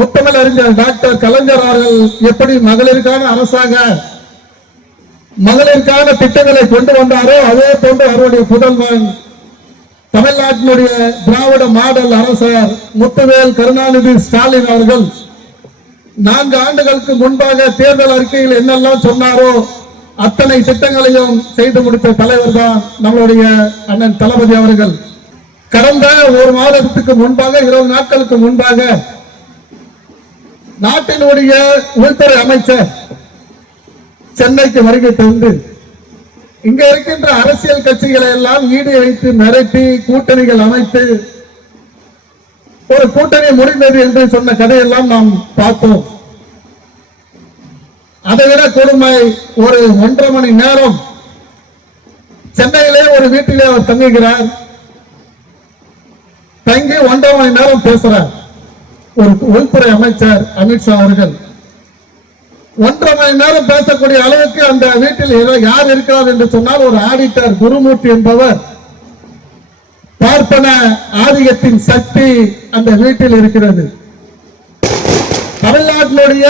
முத்தமிழ் அறிஞர் டாக்டர் கலைஞர் அவர்கள் எப்படி மகளிருக்கான அரசாங்க மகளிருக்கான திட்டங்களை கொண்டு வந்தாரோ அதே போன்று அவருடைய புதல்வன் தமிழ்நாட்டினுடைய திராவிட மாடல் அரசர் முத்துவேல் கருணாநிதி ஸ்டாலின் அவர்கள் நான்கு ஆண்டுகளுக்கு முன்பாக தேர்தல் அறிக்கையில் என்னெல்லாம் சொன்னாரோ அத்தனை திட்டங்களையும் செய்து முடித்த தலைவர் தான் நம்மளுடைய அண்ணன் தளபதி அவர்கள். கடந்த ஒரு மாதத்துக்கு முன்பாக இருபது நாட்களுக்கு முன்பாக நாட்டினுடைய உள்துறை அமைச்சர் சென்னைக்கு வருகை தந்து இங்க இருக்கின்ற அரசியல் கட்சிகளை எல்லாம் ஈடு வைத்து மிரட்டி கூட்டணிகள் அமைத்து ஒரு கூட்டணி முடிந்தது என்று சொன்ன கதையெல்லாம் நாம் பார்த்தோம் அதைவிட கொடுமை ஒரு ஒன்றரை மணி நேரம். சென்னையிலே ஒரு வீட்டிலே அவர் தங்குகிறார். தங்கி ஒன்றரை மணி நேரம் பேசுறார். ஒரு உள்துறை அமைச்சர் அமித்ஷா அவர்கள் ஒன்றரை மணி நேரம் பேசக்கூடிய அளவுக்கு அந்த வீட்டில் யார் இருக்கிறார் என்று சொன்னால் ஒரு ஆடிட்டர் குருமூர்த்தி என்பவர் பார்ப்பன ஆதிக்கத்தின் சக்தி அந்த வீட்டில் இருக்கிறது. தமிழ்நாட்டினுடைய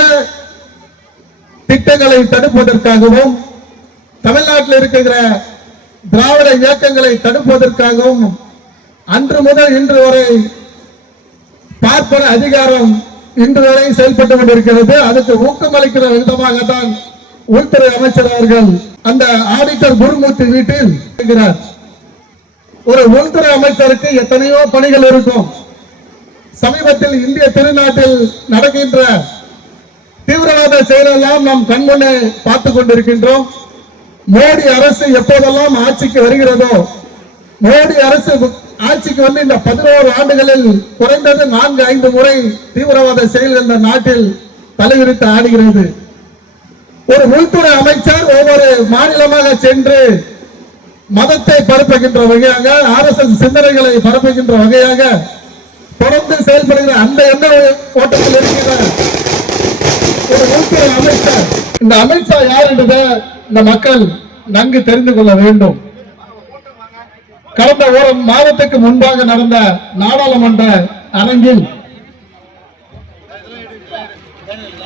திட்டங்களை தடுப்பதற்காகவும் தமிழ்நாட்டில் இருக்கிற திராவிட இயக்கங்களை தடுப்பதற்காகவும் அன்று முதல் இன்று வரை பார்ப்பன அதிகாரம் இன்று வரை செயல்பட்டு கொண்டிருக்கிறது. அதுக்கு ஊக்கமளிக்கிற விதமாகத்தான் உள்துறை அமைச்சர் அவர்கள் அந்த ஆடிட்டர் குருமூர்த்தி வீட்டில் இருக்கிறார். ஒரு உள்துறை அமைச்சருக்கு எத்தனையோ பணிகள் இருக்கும். சமீபத்தில் இந்திய திருநாட்டில் நடக்கின்ற தீவிரவாத செயலெல்லாம் நாம் கண்முன்னே பார்த்துக் கொண்டிருக்கின்றோம். மோடி அரசு எப்போதெல்லாம் ஆட்சிக்கு வருகிறதோ மோடி அரசு ஆட்சிக்கு வந்து இந்த பதினோரு ஆண்டுகளில் குறைந்தது நான்கு ஐந்து முறை தீவிரவாத செயல்கள் இந்த நாட்டில் தலைவிரித்து ஆடுகிறது. ஒரு உள்துறை அமைச்சர் ஒவ்வொரு மாநிலமாக சென்று மதத்தை பரப்புகின்ற வகையாக ஆர்எஸ்எஸ் சிந்தனைகளை பரப்புகின்ற வகையாக தொடர்ந்து செயல்படுகிற அந்த எண்ண ஓட்டத்தில் இருக்கிற ஒரு உள்துறை அமைச்சர். இந்த அமித்ஷா யார் என்றதை இந்த மக்கள் நன்கு தெரிந்து கொள்ள வேண்டும். கடந்த ஒரு மாதத்துக்கு முன்பாக நடந்த நாடாளுமன்ற அரங்கில்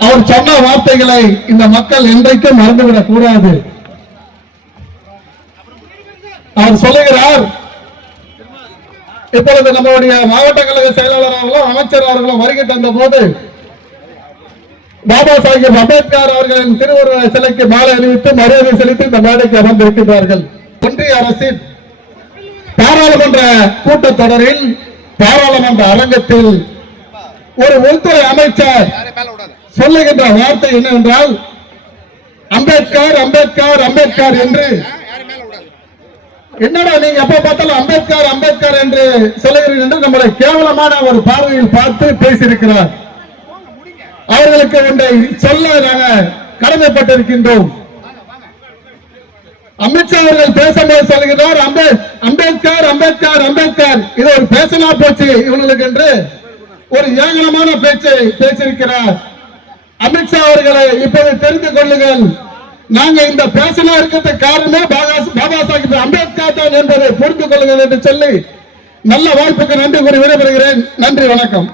அவர் சொன்ன வார்த்தைகளை இந்த மக்கள் என்றைக்கும் மறந்துவிடக் கூடாது. அவர் சொல்லுகிறார் இப்பொழுது நம்மளுடைய மாவட்ட கழக செயலாளர் அவர்களும் அமைச்சர் அவர்களும் வருகை தந்த போது பாபா சாஹிப் அம்பேத்கர் அவர்களின் திருவுருவ சிலைக்கு மாலை அணிவித்து மரியாதை செலுத்தி இந்த மேடைக்கு அமர்ந்திருக்கிறார்கள் ஒன்றிய அரசின் நாடாளுமன்ற கூட்டத்தொடரில் பாராளுமன்ற அரங்கத்தில் ஒரு உள்துறை அமைச்சர் சொல்லுகின்ற வார்த்தை என்னவென்றால் அம்பேத்கர் அம்பேத்கர் அம்பேத்கர் என்று. என்னடா நீங்க எப்ப பார்த்தாலும் அம்பேத்கர் அம்பேத்கர் என்று சொல்லுகிறீர்கள் என்று நம்மளை கேவலமான ஒரு பார்வையில் பார்த்து பேசியிருக்கிறார். அவர்களுக்கு ஒன்றை சொல்ல நாங்கள் கடமைப்பட்டிருக்கின்றோம். அமித்ஷா அவர்கள் பேசும்போது சொல்கிறார் அம்பே அம்பேத்கர் அம்பேத்கர் அம்பேத்கர். இது ஒரு பேசலா போச்சு இவங்களுக்கு என்று ஒரு ஏகனமான பேச்சை பேசியிருக்கிறார். அமித்ஷா அவர்களை இப்போது தெரிந்து கொள்ளுங்கள். நாங்க இந்த பேசலா இருக்கிறது காரணமே பாபா பாபா சாஹிப் அம்பேத்கர் தான் என்பதை புரிந்து கொள்ளுங்கள் என்று சொல்லி நல்ல வாய்ப்புக்கு நன்றி கூறி விடைபெறுகிறேன். நன்றி வணக்கம்.